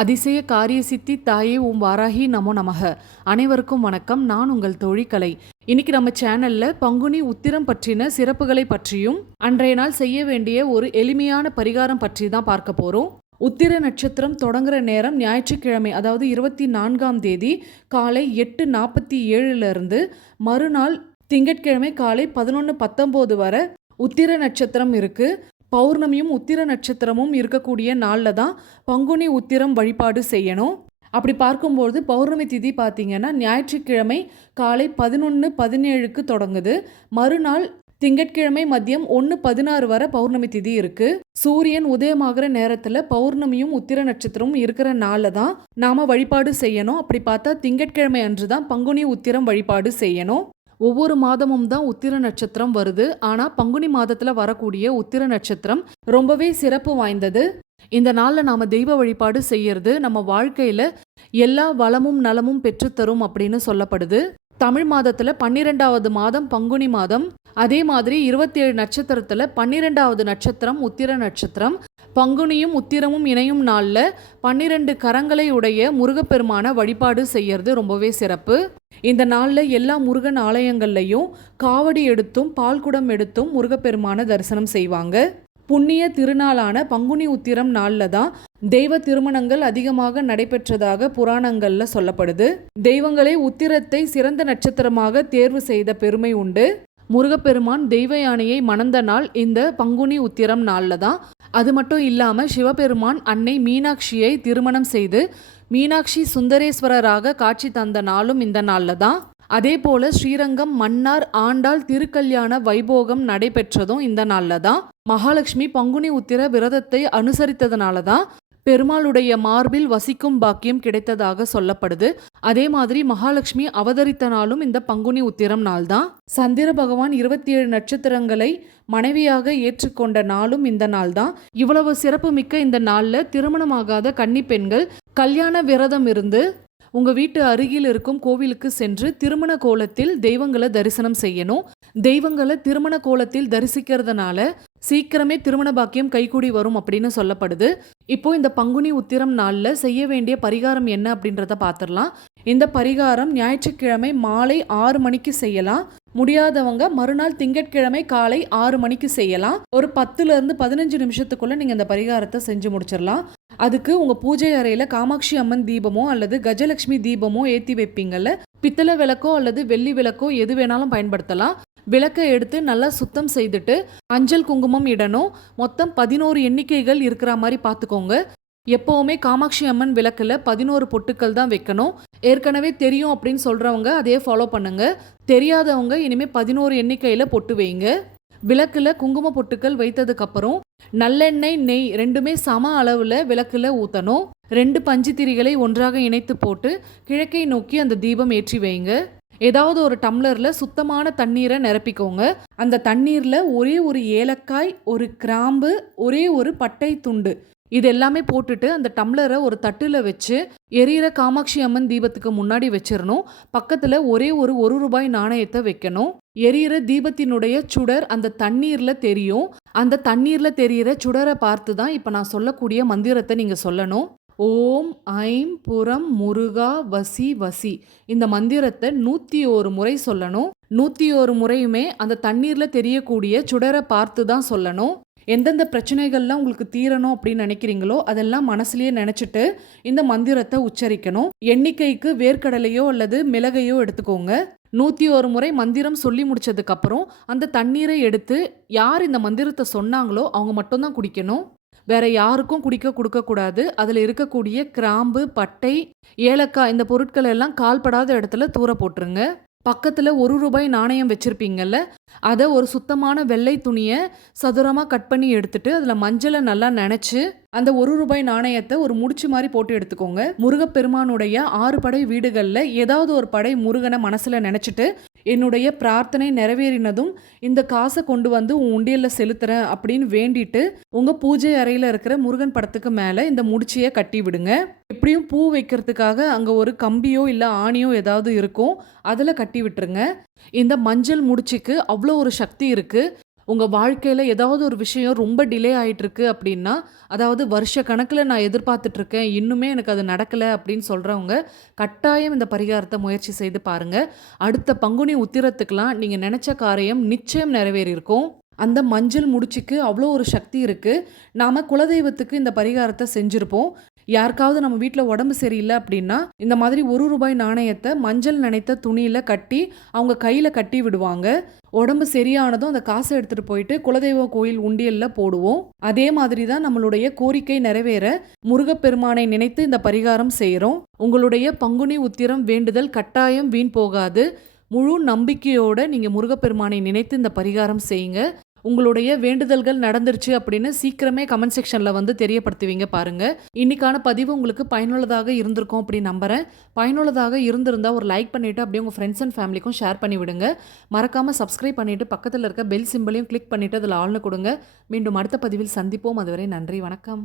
அதிசய காரிய சித்தி தாயே ஓம் வாராகி நமோ நமக. அனைவருக்கும் வணக்கம். நான் உங்கள் தோழி கலை. இன்னைக்கு நம்ம சேனல்ல பங்குனி உத்திரம் பற்றின சிறப்புகளை பற்றியும் அன்றைய நாள் செய்ய வேண்டிய ஒரு எளிமையான பரிகாரம் பற்றி தான் பார்க்க போறோம். உத்திர நட்சத்திரம் தொடங்குற நேரம் ஞாயிற்றுக்கிழமை, அதாவது 24ஆம் தேதி காலை 8:47 மறுநாள் திங்கட்கிழமை காலை 11:19 வரை உத்திர நட்சத்திரம் இருக்கு. பௌர்ணமியும் உத்திர நட்சத்திரமும் இருக்கக்கூடிய நாளில் தான் பங்குனி உத்திரம் வழிபாடு செய்யணும். அப்படி பார்க்கும்போது பௌர்ணமி திதி பார்த்தீங்கன்னா ஞாயிற்றுக்கிழமை காலை 11:17 தொடங்குது. மறுநாள் திங்கட்கிழமை மதியம் 1:16 வரை பௌர்ணமி திதி இருக்கு. சூரியன் உதயமாகிற நேரத்தில் பௌர்ணமியும் உத்திர நட்சத்திரமும் இருக்கிற நாளில் தான் நாம வழிபாடு செய்யணும். அப்படி பார்த்தா திங்கட்கிழமை அன்று தான் பங்குனி உத்திரம் வழிபாடு செய்யணும். ஒவ்வொரு மாதமும் தான் உத்திர நட்சத்திரம் வருது. ஆனால் பங்குனி மாதத்தில் வரக்கூடிய உத்திர நட்சத்திரம் ரொம்பவே சிறப்பு வாய்ந்தது. இந்த நாளில் நாம் தெய்வ வழிபாடு செய்யறது நம்ம வாழ்க்கையில் எல்லா வளமும் நலமும் பெற்றுத்தரும் அப்படின்னு சொல்லப்படுது. தமிழ் மாதத்தில் 12வது மாதம் பங்குனி மாதம். அதே மாதிரி 27 நட்சத்திரத்தில் 12வது நட்சத்திரம் உத்திர நட்சத்திரம். பங்குனியும் உத்திரமும் இணையும் நாளில் 12 கரங்களை உடைய முருகப்பெருமான வழிபாடு செய்யறது ரொம்பவே சிறப்பு. இந்த நாளில் எல்லா முருகன் ஆலயங்கள்லையும் காவடி எடுத்தும் பால்குடம் எடுத்தும் முருகப்பெருமான தரிசனம் செய்வாங்க. புண்ணிய திருநாளான பங்குனி உத்திரம் நாளில் தான் தெய்வ திருமணங்கள் அதிகமாக நடைபெற்றதாக புராணங்கள்ல சொல்லப்படுது. தெய்வங்களே உத்திரத்தை சிறந்த நட்சத்திரமாக தேர்வு செய்த பெருமை உண்டு. முருகப்பெருமான் தெய்வ யானையை மணந்த நாள் இந்த பங்குனி உத்திரம் நாளில் தான். அது மட்டும் இல்லாமல் சிவபெருமான் அன்னை மீனாட்சியை திருமணம் செய்து மீனாட்சி சுந்தரேஸ்வரராக காட்சி தந்த நாளும் இந்த நாளில் தான். அதே போல ஸ்ரீரங்கம் மன்னார் ஆண்டாள் திருக்கல்யாண வைபோகம் நடைபெற்றதும் இந்த நாளில் தான். மகாலட்சுமி பங்குனி உத்திர விரதத்தை அனுசரித்ததுனால தான் பெருமாளுடைய மார்பில் வசிக்கும் பாக்கியம் கிடைத்ததாக சொல்லப்படுது. அதே மாதிரி மகாலட்சுமி அவதரித்த நாளும் இந்த பங்குனி உத்திரம் நாள் தான். சந்திர பகவான் 27 நட்சத்திரங்களை மனைவியாக ஏற்றுக்கொண்ட நாளும் இந்த நாள் தான். இவ்வளவு சிறப்பு மிக்க இந்த நாளில் திருமணமாகாத கன்னி பெண்கள் கல்யாண விரதம் இருந்து உங்க வீட்டு அருகில் இருக்கும் கோவிலுக்கு சென்று திருமண கோலத்தில் தெய்வங்களை தரிசனம் செய்யணும். தெய்வங்களை திருமண கோலத்தில் தரிசிக்கிறதுனால சீக்கிரமே திருமண பாக்கியம் கைகூடி வரும் அப்படின்னு சொல்லப்படுது. இப்போ இந்த பங்குனி உத்திரம் நாளில் செய்ய வேண்டிய பரிகாரம் என்ன அப்படின்றத பார்த்துடலாம். இந்த பரிகாரம் ஞாயிற்றுக்கிழமை மாலை 6 மணிக்கு செய்யலாம். முடியாதவங்க மறுநாள் திங்கட்கிழமை காலை 6 மணிக்கு செய்யலாம். ஒரு 10லிருந்து 15 நிமிஷத்துக்குள்ள நீங்க இந்த பரிகாரத்தை செஞ்சு முடிச்சிடலாம். அதுக்கு உங்க பூஜை அறையில காமாட்சி அம்மன் தீபமோ அல்லது கஜலட்சுமி தீபமோ ஏற்றி வைப்பீங்கல்ல, பித்தளை விளக்கோ அல்லது வெள்ளி விளக்கோ எது வேணாலும் பயன்படுத்தலாம். விளக்கை எடுத்து நல்லா சுத்தம் செய்துட்டு அஞ்சல் குங்குமம் இடணும். மொத்தம் 11 எண்ணிக்கைகள் இருக்கிற மாதிரி பார்த்துக்கோங்க. எப்போவுமே காமாட்சி அம்மன் விளக்குல 11 பொட்டுக்கள் தான் வைக்கணும். ஏற்கனவே தெரியும் அப்படின்னு சொல்றவங்க அதே ஃபாலோ பண்ணுங்க. தெரியாதவங்க இனிமே 11 எண்ணிக்கையில பொட்டு வைங்க. விளக்குல குங்கும பொட்டுக்கள் வைத்ததுக்கு அப்புறம் நல்லெண்ணெய் நெய் ரெண்டுமே சம அளவுல விளக்குல ஊத்தணும். 2 பஞ்சு திரிகளை ஒன்றாக இணைத்து போட்டு கிழக்கை நோக்கி அந்த தீபம் ஏற்றி வைங்க. ஏதாவது ஒரு டம்ளர்ல சுத்தமான தண்ணீரை நிரப்பிக்கோங்க. அந்த தண்ணீர்ல ஒரே ஒரு ஏலக்காய், ஒரு கிராம்பு, ஒரே ஒரு பட்டை துண்டு இது எல்லாமே போட்டுட்டு அந்த டம்ளரை ஒரு தட்டுல வச்சு எரியிற காமாட்சி அம்மன் தீபத்துக்கு முன்னாடி வச்சிடணும். பக்கத்துல ஒரே ஒரு ₹1 நாணயத்தை வைக்கணும். எரியிற தீபத்தினுடைய சுடர் அந்த தண்ணீர்ல தெரியும். அந்த தண்ணீர்ல தெரியிற சுடரை பார்த்து தான் இப்ப நான் சொல்லக்கூடிய மந்திரத்தை நீங்க சொல்லணும். ஓம் ஐம் புரம் முருகா வசி வசி. இந்த மந்திரத்தை 101 முறை சொல்லணும். 101 முறையுமே அந்த தண்ணீர்ல தெரியக்கூடிய சுடரை பார்த்து தான் சொல்லணும். எந்தெந்த பிரச்சனைகள்லாம் உங்களுக்கு தீரணும் அப்படின்னு நினைக்கிறீங்களோ அதெல்லாம் மனசுலயே நினைச்சிட்டு இந்த மந்திரத்தை உச்சரிக்கணும். எண்ணிக்கைக்கு வேர்க்கடலையோ அல்லது மிளகையோ எடுத்துக்கோங்க. 101 முறை மந்திரம் சொல்லி முடிச்சதுக்கு அப்புறம் அந்த தண்ணீரை எடுத்து யார் இந்த மந்திரத்தை சொன்னாங்களோ அவங்க மட்டும்தான் குடிக்கணும். வேற யாருக்கும் குடிக்க கொடுக்க கூடாது. அதுல இருக்கக்கூடிய கிராம்பு, பட்டை, ஏலக்காய் இந்த பொருட்கள் எல்லாம் கால்படாத இடத்துல தூர போட்டுருங்க. பக்கத்துல ₹1 நாணயம் வச்சிருப்பீங்கல்ல, அதை ஒரு சுத்தமான வெள்ளை துணியை சதுரமா கட் பண்ணி எடுத்துட்டு அதுல மஞ்சளை நல்லா நனைச்சு அந்த ₹1 நாணயத்தை ஒரு முடிச்சு மாதிரி போட்டு எடுத்துக்கோங்க. முருகப்பெருமானுடைய 6 படை வீடுகள்ல ஏதாவது ஒரு படை முருகனை மனசுல நினைச்சிட்டு என்னுடைய பிரார்த்தனை நிறைவேறினதும் இந்த காசை கொண்டு வந்து உன் உண்டியல்ல செலுத்துறேன் அப்படின்னு வேண்டிட்டு உங்க பூஜை அறையில இருக்கிற முருகன் படத்துக்கு மேல இந்த முடிச்சியை கட்டி விடுங்க. எப்படியும் பூ வைக்கிறதுக்காக அங்க ஒரு கம்பியோ இல்ல ஆணியோ ஏதாவது இருக்கும், அதுல கட்டி விட்டுருங்க. இந்த மஞ்சள் முடிச்சுக்கு அவ்வளோ ஒரு சக்தி இருக்கு. உங்க வாழ்க்கையில ஏதாவது ஒரு விஷயம் ரொம்ப டிலே ஆயிட்டிருக்கு அப்படின்னா, அதாவது வருஷ கணக்குல நான் எதிர்பார்த்துட்டு இருக்கேன். இன்னுமே எனக்கு அது நடக்கல அப்படின்னு சொல்றவங்க, கட்டாயம் இந்த பரிகாரத்த முயற்சி செய்து பாருங்க. அடுத்த பங்குனி உத்திரத்துக்குலாம் நீங்க நெனச்ச காரியம் நிச்சயம் நிறைவேறியிருக்கும். அந்த மஞ்சள் முடிச்சுக்கு அவ்வளோ ஒரு சக்தி இருக்கு. நாம குலதெய்வத்துக்கு இந்த பரிகாரத்த செஞ்சிருப்போம். யாருக்காவது நம்ம வீட்ல உடம்பு சரியில்ல அப்படின்னா, இந்த மாதிரி ரூ. 1 நாணயத்த மஞ்சள் நனைத்த துணியில கட்டி, அவங்க கையில கட்டி விடுவாங்க. உடம்பு சரியானதும் அந்த காச எடுத்துட்டு போயிட்டு குலதெய்வ கோயில் உண்டியல்ல போடுவோம். அதே மாதிரி தான் நம்மளுடைய கோரிக்கை நிறைவேற முருகப்பெருமானை நினைத்து இந்த பரிகாரம் செய்றோம். உங்களுடைய பங்குனி உத்திரம் வேண்டுதல் கட்டாயம் வீண் போகாது. முழு நம்பிக்கையோட நீங்க முருகப்பெருமானை நினைத்து இந்த பரிகாரம் செய்யுங்க. உங்களுடைய வேண்டுதல்கள் நடந்துருச்சு அப்படின்னு சீக்கிரமே கமெண்ட் செக்ஷன்ல வந்து தெரியப்படுத்துவீங்க பாருங்க. இன்னைக்கான பதிவு உங்களுக்கு பயனுள்ளதாக இருந்திருக்கும் அப்படின்னு நம்புறேன். பயனுள்ளதாக இருந்திருந்தா ஒரு லைக் பண்ணிட்டு அப்படியே உங்க ஃப்ரெண்ட்ஸ் அண்ட் ஃபேமிலிக்கும் ஷேர் பண்ணி விடுங்க. மறக்காம சப்ஸ்கிரைப் பண்ணிட்டு பக்கத்துல இருக்க பெல் சிம்பலையும் கிளிக் பண்ணிட்டு அதில் ஆள்னு கொடுங்க. மீண்டும் அடுத்த பதிவில் சந்திப்போம். அதுவரை நன்றி, வணக்கம்.